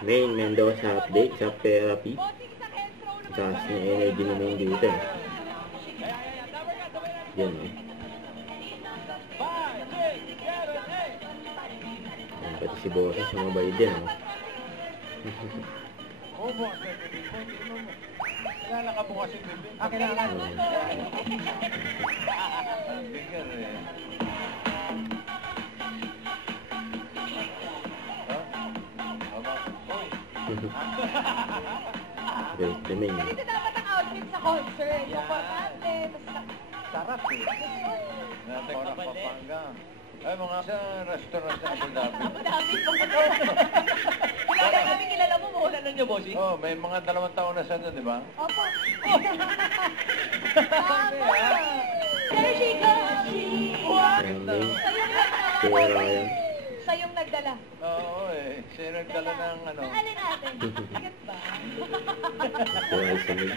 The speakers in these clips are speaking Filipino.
Main Mendoza update sa therapy. Taas na energy na main dito. Yan eh. Pati si Boses sumabay din. Kailangan ka bukas yung bibig. Kailangan. Bigger eh. Galit naman yun. Ganito dapat ang outfit sa concert. Komportable. Sarap eh. Natin ka Pampanga. Ay, mga sa restaurant sa Abu Dhabi. Abu Dhabi po. Kilala namin, kilala mo. Mahula nun niyo, bossy? Oh, may mga 2 taon na sa doon, di ba? Opo. Opo. There she goes. Pera yan. Sayong nagdala. Oo eh. Siya nagdala ng ano. Ang alin natin? Sigat ba? Pera sa mid.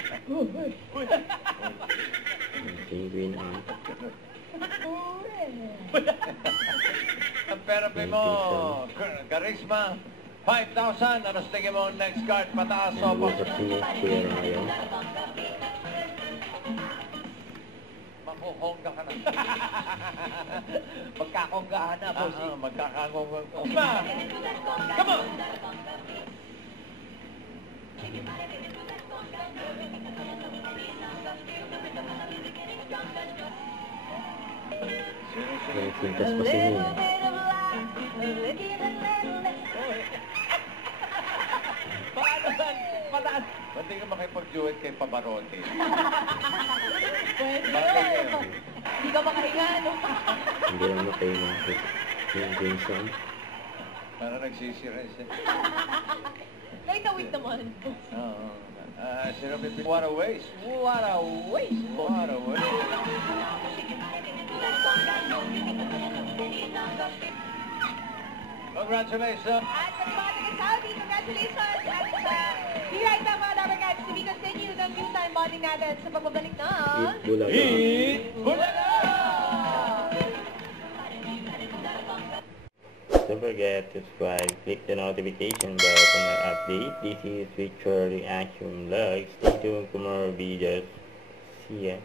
Penguin ang. Ang therapy mo, Charisma, 5,000. Ano sa tingin mo next card? Pataas o po? Nag-usap si Pera yan. Makuhongga ka na. Magkakonggahan na, bossy. Magkakangongga. Come on! May pintas pa si Min. Paano yan? Pataan? Ba't di ka makipag-duet kay Pavarotti? Pwede. Bakit yan? Hindi ka makahinga, no? Hindi lang makayo ng Vincent. Para nagsisira siya. Wait naman. Oo. Sino pipili? What a waste. What a waste. What a waste. Congratulations. At sa mga taga-Saudi, congratulations. At be right back mga Dabber Cats to be continued ang new time bonding natin sa pagbabalik na Eat Bulaga. Bulaga! Don't forget to subscribe, click the notification bell for more update. This is Victor Reaction Vlog. Stay tuned for more videos. See ya.